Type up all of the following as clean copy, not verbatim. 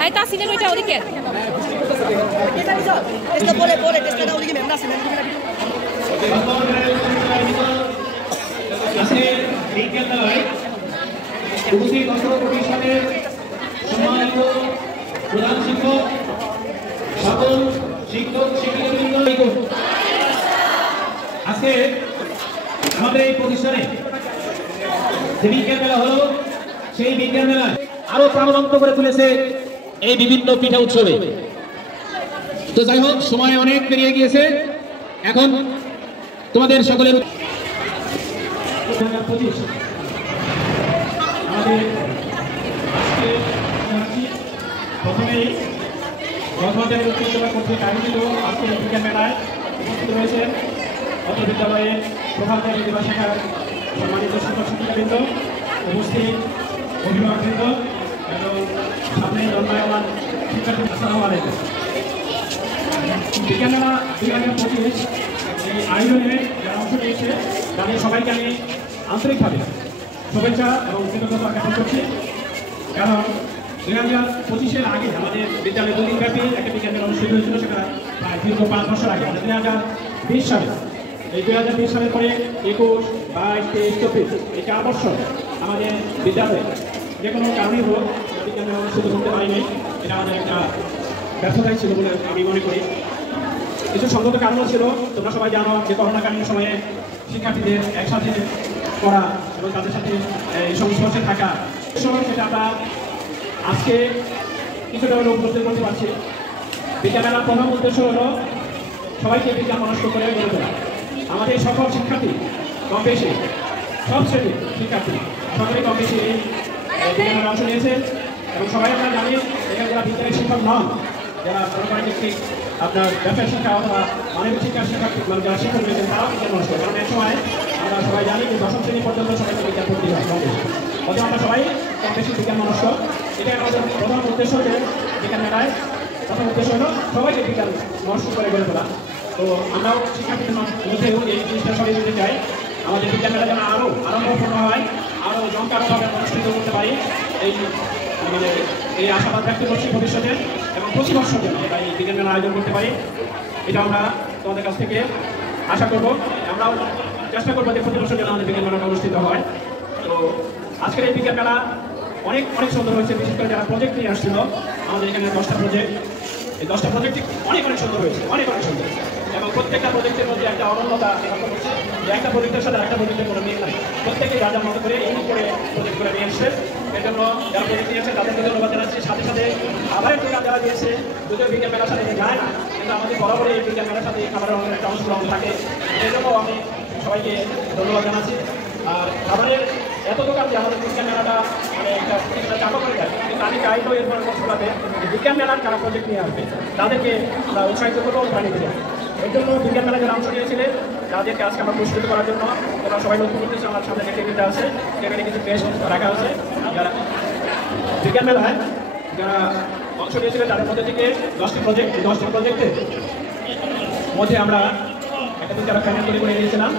Ahí está, sini nuja udah kiat. Kita boleh kita dah udah memang nasi memang. আজকে বিজ্ঞান মেলায় উপস্থিত অস্ত্র প্রতিষ্ঠানের সম্মানিত প্রধান শিক্ষক সকল শিক্ষক শিক্ষিকাবৃন্দ আজকে আমাদের এই প্রতিষ্ঠানে যে বিজ্ঞান মেলা হলো সেই বিজ্ঞান মেলা আরো প্রাণবন্ত করে তুলেছে এই বিভিন্ন পিঠা উৎসবে। তো যাই হোক, সময় অনেক পেরিয়ে গিয়েছে, এখন তোমাদের সকলের প্রথমেই গণমাধ্যমের উত্তেজনা কর্তৃক আয়োজিত আজকের বিজ্ঞান মেলায় উপস্থিত রয়েছেন অত্র বিদ্যালয়ে প্রভাবকারী বিভাগ শাখার সম্মানিত শিক্ষক শিক্ষিকাবৃন্দ, উপস্থিত অভিভাবকবৃন্দ এবং সামনে জন্মায়মান শিক্ষার্থী। আসসালামু আলাইকুম। বিজ্ঞান মেলা 2025 এই আয়োজনে যারা অংশ নিয়েছে তাদের সবাইকে আমি আন্তরিকভাবে শুভেচ্ছা এবং কৃতজ্ঞতা জ্ঞাপন করছি। কারণ 2025-এর আগে আমাদের বিদ্যালয়ে 2 দিনব্যাপী একটা বিজ্ঞান মেলা অনুষ্ঠিত হয়েছিল, সেটা প্রায় দীর্ঘ 5 বছর আগে 2020 সালে। এই 2020 সালের পরে 21, 22, 23, 24 এই 4 বছর আমাদের বিদ্যালয়ে যে কোনো কারণেই হোক বিজ্ঞান মেলা অনুষ্ঠিত করতে পারিনি। এটা আমাদের একটা ব্যর্থতাই ছিল বলে আমি মনে করি। কিছু সঙ্গত কারণও ছিল। তোমরা সবাই জানো যে করোনাকালীন সময়ে শিক্ষার্থীদের একসাথে পড়া এবং তাদের সাথে সংস্পর্শে থাকা সময় সেটা আমরা আজকে কিছুটা হলেও উপলব্ধি করতে পারছি। বিজ্ঞান মেলার প্রধান উদ্দেশ্য হলো সবাইকে বিজ্ঞান মনস্ক করে গড়ে তোলা। আমাদের সকল শিক্ষার্থী কম বেশি, সব শ্রেণীর শিক্ষার্থী সকলেই কম বেশি এই বিজ্ঞান মেলায় অংশ নিয়েছে এবং সবাই আমরা জানি এখানে যারা বিজ্ঞানের শিক্ষক নন, যারা ঠিক আপনার ব্যবসায় শিক্ষা অথবা মানবিক শিক্ষার শিক্ষার্থী মানে যারা শিক্ষক রয়েছেন তারাও বিজ্ঞান মনস্ক। কারণ এক সময় আমরা সবাই জানি যে 10ম শ্রেণী পর্যন্ত সবাইকে বিজ্ঞান পড়তে হয় কম বেশি, অথবা আমরা সবাই কম বেশি বিজ্ঞান মনস্ক। এটাই আমাদের প্রধান উদ্দেশ্য যে বিজ্ঞান মেলায় প্রথম উদ্দেশ্য হলো সবাইকে বিজ্ঞান মনস্ক করে গড়ে তোলা। তো আমরাও শিক্ষার্থীদের মধ্যেও এই জিনিসটা সবাই দিতে চাই। আমাদের বিজ্ঞান মেলা যেন আরও আরম্ভপূর্ণ হয়, আরও জমকারভাবে অনুষ্ঠিত করতে পারি, এই মানে এই আশাবাদ ব্যক্ত করছি ভবিষ্যতে এবং প্রতি বছর যেন আমরা এই বিজ্ঞান মেলা আয়োজন করতে পারি, এটা আমরা তোমাদের কাছ থেকে আশা করব। আমরাও চেষ্টা করবো যে প্রতি বছর যেন আমাদের বিজ্ঞান মেলাটা অনুষ্ঠিত হয়। তো আজকের এই বিজ্ঞান মেলা অনেক সুন্দর হয়েছে। বিশেষ করে যারা প্রজেক্ট নিয়ে আসছিল, আমাদের এখানে 10টা প্রজেক্ট, এই 10টা প্রজেক্টই অনেক সুন্দর হয়েছে, অনেক সুন্দর। এবং প্রত্যেকটা প্রজেক্টের মধ্যে একটা অনন্যতা লক্ষ্য করছে যে একটা প্রজেক্টের সাথে একটা প্রজেক্টের কোনো মিল নাই। প্রত্যেকে রাজার মতো করে এই করে প্রজেক্ট করে নিয়ে এসছে। এর জন্য যারা প্রজেক্ট নিয়েছে তাদেরকে ধন্যবাদ জানাচ্ছি। সাথে সাথে খাবারের প্রোগ্রাম যারা দিয়েছে, যদিও বিজ্ঞান মেলার সাথে যায় না, কিন্তু আমাদের বরাবরই এই বিজ্ঞান মেলার সাথে খাবারের একটা অংশগ্রহণ থাকে। এই জন্য আমি সবাইকে ধন্যবাদ জানাচ্ছি। আর খাবারের এত দোকান যে আমাদের বিজ্ঞান মেলাটা মানে একটা চাপা করে দেয়, কিন্তু আমি চাইবো এরপরে বছরটাতে বিজ্ঞান মেলার যারা প্রজেক্ট নিয়ে আসবে তাদেরকে আমরা উৎসাহিত করবো, প্রাণী দেবো। এর জন্য বিজ্ঞান মেলায় যারা অংশ নিয়েছিলেন তাদেরকে আজকে আমরা পুরস্কৃত করার জন্য তোমরা সবাই লক্ষ্য করতেছি আমার সামনে যে টেবিলটা আছে, টেবিলে কিছু বেশ রাখা আছে। যারা বিজ্ঞান মেলায় যারা অংশ নিয়েছিলেন তাদের মধ্যে থেকে 10টি প্রজেক্ট, এই 10টি প্রজেক্টের মধ্যে আমরা একটা বিচারক প্যানেল তৈরি করে নিয়েছিলাম।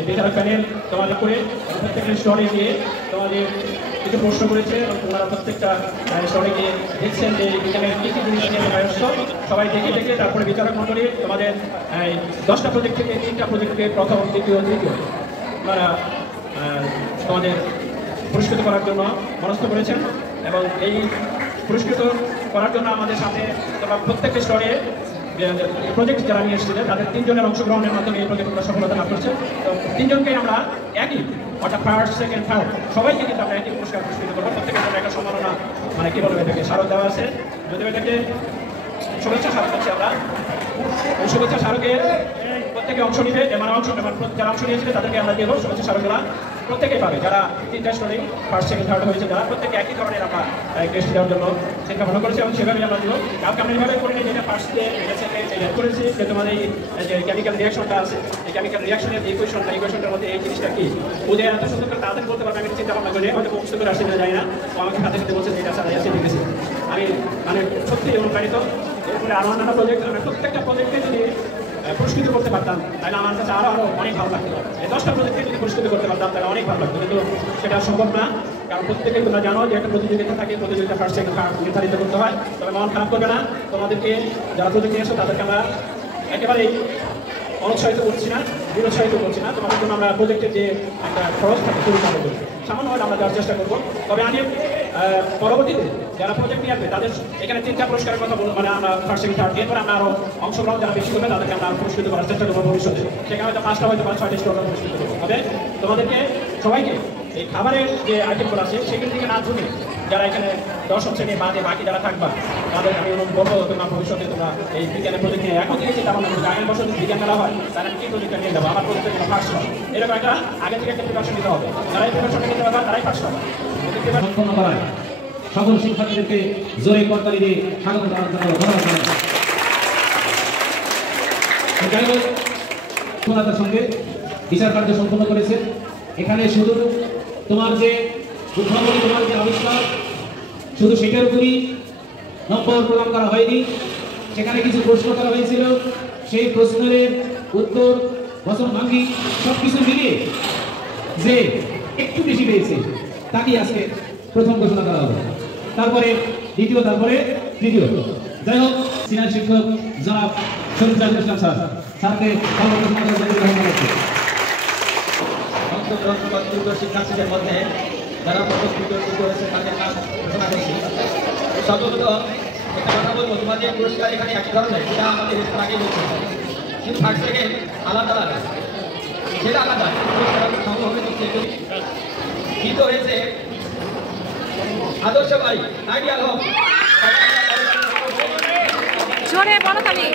এই বিচারক প্যানেল তোমাদের করে প্রত্যেকের স্টোরে গিয়ে তোমাদের কিছু প্রশ্ন করেছে এবং তোমরা প্রত্যেকটা স্টোরে গিয়ে দেখছেন যে বিজ্ঞানের কী কী জিনিস নিয়ে ব্যস্ত, সবাই দেখে তারপরে বিচারক মণ্ডলী তোমাদের 10টা প্রজেক্ট থেকে 3টা প্রজেক্টকে প্রথম, দ্বিতীয়, তৃতীয় আপনারা তোমাদের পুরস্কৃত করার জন্য মনস্থ করেছেন। এবং এই পুরস্কৃত করার জন্য আমাদের সাথে তোমরা প্রত্যেকটা স্তরে প্রজেক্ট যারা নিয়ে এসেছিলেন তাদের 3 জনের অংশগ্রহণের মাধ্যমে এই প্রজেক্টটা সফলতা লাভ করছে। তো 3 জনকেই আমরা একই, অর্থাৎ ফার্স্ট, সেকেন্ড, থার্ড সবাইকে কিন্তু আমরা একই পুরস্কার পুরস্কৃত করবো। প্রত্যেকের জন্য একটা সম্মাননা মানে কী বলবো এটাকে স্মারক দেওয়া আছে, যদিও এটাকে শুভেচ্ছা স্মারক হচ্ছে। আমরা এই শুভেচ্ছা স্মারকে প্রত্যেকে অংশ নিবে, যারা অংশ নিয়েছিলেন তাদেরকে আমরা দেবো শুভেচ্ছা স্মারকগুলা। প্রত্যেকেই পাবে, যারা 3টা স্টোরে ফার্স্ট সেকেন্ড থার্ড হয়েছে যারা, প্রত্যেকে একই ধরনের আমরা টেস্ট দেওয়ার জন্য চিন্তা ভাবনা করেছি এবং সেভাবেই আমরা দিব। কালকে আমরা এইভাবে করিনি যেটা ফার্স্টে করেছি যে তোমার এই যে কেমিক্যাল রিয়াকশনটা আছে, এই কেমিক্যাল রিয়াকশনের যে ইকুয়েশনটার মধ্যে এই জিনিসটা কি ওদের এত সুন্দর করে তাদের বলতে পারবে, আমি চিন্তা ভাবনা করে হয়তো মুখস্থ করে আসতে যাই না, ও আমাকে হাতে হাতে বলছে যে এটা সারা আসে দেখেছি। আমি মানে সত্যি অনুপ্রাণিত। এরপরে আরও অন্যান্য প্রজেক্ট, আমরা প্রত্যেকটা প্রজেক্টে যদি পুরস্কৃত করতে পারতাম তাহলে আমার কাছে আরও অনেক ভালো লাগতো। এই 10টা প্রজেক্টে যদি পুরস্কৃত করতে পারতাম তাহলে অনেক ভালো লাগতো, কিন্তু সেটা সম্ভব না। কারণ প্রত্যেকেই তোমরা জানো যে একটা প্রতিযোগিতা থাকে, প্রতিযোগিতা ফার্স্ট সেকেন্ড থার্ড নির্ধারিত করতে হয়। তবে মন খারাপ করবে না, তোমাদেরকে যারা প্রজেক্ট নিয়ে আসো তাদেরকে আমরা একেবারেই অনুৎসাহিত করছি না, নিরুৎসাহিত করছি না। তোমাদের জন্য আমরা প্রজেক্টের যে একটা খরচ থাকে শুরু করবো, সামান্য হয়তো আমরা দেওয়ার চেষ্টা করবো। তবে আমি পরবর্তীতে যারা প্রজেক্ট নিয়ে আসবে তাদের এখানে 3টা পুরস্কারের কথা বলবো, মানে আমরা ফার্স্ট সেকেন্ড থার্ড, এরপরে আমরা আরও অংশগ্রহণ যারা বেশি করবে তাদেরকে আমরা পুরস্কৃত করার চেষ্টা করবো ভবিষ্যতে। সেখানে হয়তো 5টা হয়তো 6টা স্টোর পুরস্কৃত করবো। তবে তোমাদেরকে সবাইকে এই খাবারের যে আইটেমগুলো আছে সেগুলি থেকে না ঝুঁকে যারা এখানে 10ম শ্রেণী বাদে বাকি যারা থাকবা তাদের আমি বলবো তোমরা ভবিষ্যতে তোমরা এই বিজ্ঞানের প্রজেক্ট নিয়ে এখন থেকে চিন্তা ভাবনা করবে। আগামী বছর যদি বিজ্ঞান মেলা হয় তাহলে আমি কি প্রজেক্টটা নিয়ে যাবো, আমার প্রজেক্টের জন্য ফার্স্ট হবে, এরকম একটা আগে থেকে একটা প্রিপারেশন নিতে হবে। যারা এই প্রিপারেশনটা নিতে পারবে তারাই ফার্স্ট হবে। সম্পন্ন করায় সকল শিক্ষার্থীদেরকে জোরে করতালি দিয়ে স্বাগত জানানোর জন্য ধন্যবাদ জানাই। যাই হোক, সফলতার সঙ্গে বিচার কার্য সম্পন্ন করেছে। এখানে শুধু তোমার যে উদ্ভাবনী, তোমার যে আবিষ্কার, শুধু সেটার উপরই নম্বর প্রদান করা হয়নি, সেখানে কিছু প্রশ্ন করা হয়েছিল, সেই প্রশ্নের উত্তর বচন ভাঙ্গি সব কিছু মিলিয়ে যে একটু বেশি পেয়েছে তাকেই আজকে প্রথম ঘোষণা করা হবে, তারপরে দ্বিতীয়, তারপরে তৃতীয়। যাই হোক, সিনিয়র শিক্ষক জনাব শরীফ জাহিদ ইসলাম স্যারকে শিক্ষার্থীদের মধ্যে যারা করেছে তাদের নাম ঘোষণা করছি। সর্বপ্রথম একটা কথা বলবো, তোমাদের পুরস্কার এখানে এক ধরনের, সেটা আমাদের আগে বলছি, কিন্তু ফার্স্ট সেকেন্ড আলাদা আলাদা, সেটা আলাদা সম্ভব কিন্তু হয়েছে আদর্শ বাড়ি আইডিয়াল হোম। জোরে বলো তালি।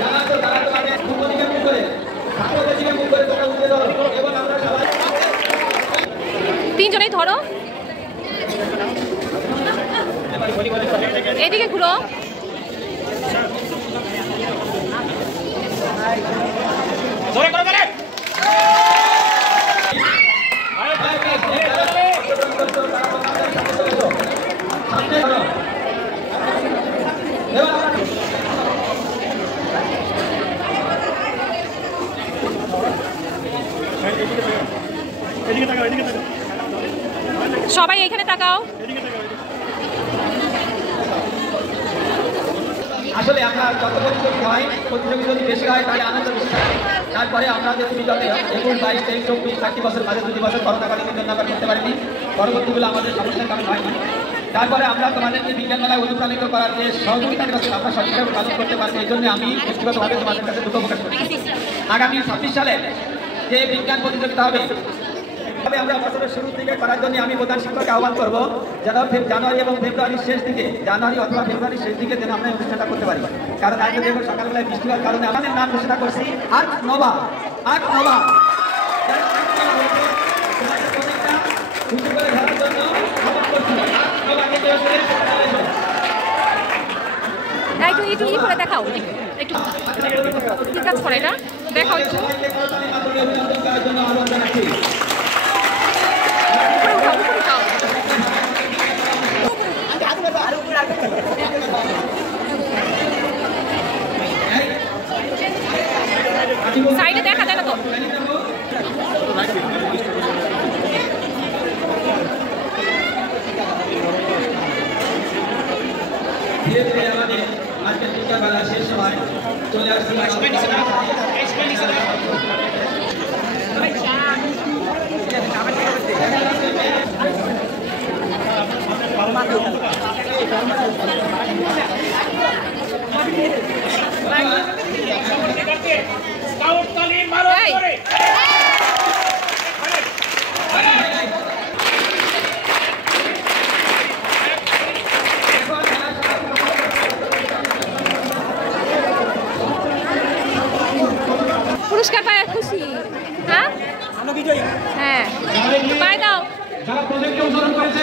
যারা তো তারা তোমাদের ভূমিকা মুখ করে ছাত্রদেরকে মুখ করে তোমরা উঠে ধরো এবং আমরা সবাই 3 জনেই ধরো, এদিকে ঘুরো। জোরে করে বলে সবাই এখানে তাকাও। আসলে আমরা যত প্রতিযোগী হয়, প্রতিযোগী যদি বেশি হয় তাহলে আনন্দ বেশি থাকে। তারপরে আমরা যে তুমি যাতে 21, 22, 23, 24, 30 বছর মাঝে 2 বছর করোনাকালীন জন্য আমরা করতে পারিনি, পরবর্তীগুলো আমাদের সমস্যার কারণ হয়নি। তারপরে আমরা তোমাদেরকে বিজ্ঞান মেলায় অনুপ্রাণিত করার যে সহযোগিতার কাছে আমরা সঠিকভাবে পালন করতে পারছি, এই জন্য আমি ব্যক্তিগতভাবে তোমাদের কাছে দুঃখ প্রকাশ করছি। আগামী 26 সালে যে বিজ্ঞান প্রতিযোগিতা হবে, তবে আমরা বছরের শুরু থেকে করার জন্য আমি প্রধান শিক্ষককে আহ্বান করবো যেন জানুয়ারি এবং ফেব্রুয়ারির শেষ দিকে, জানুয়ারি অথবা ফেব্রুয়ারির শেষ দিকে যেন আমরা অনুষ্ঠানটা করতে পারি। কারণ আজকে দেখো সকালবেলায় বৃষ্টি হওয়ার কারণে আমাদের নাম ঘোষণা করছি আর্ট নোভা। একটু ই করে দেখাও, একটু কি কাজ করে এটা দেখাও একটু। সাইডে দেখা যায় না তো। ধীরে ধীরে আমাদের আজকে বিকালবেলা শেষ সময় চলে আসছে। পুরস্কার পায় খুশি? হ্যাঁ, বিজয়ী। হ্যাঁ, পায়ে দাও। যারা প্রজেক্টে অংশগ্রহণ করেছে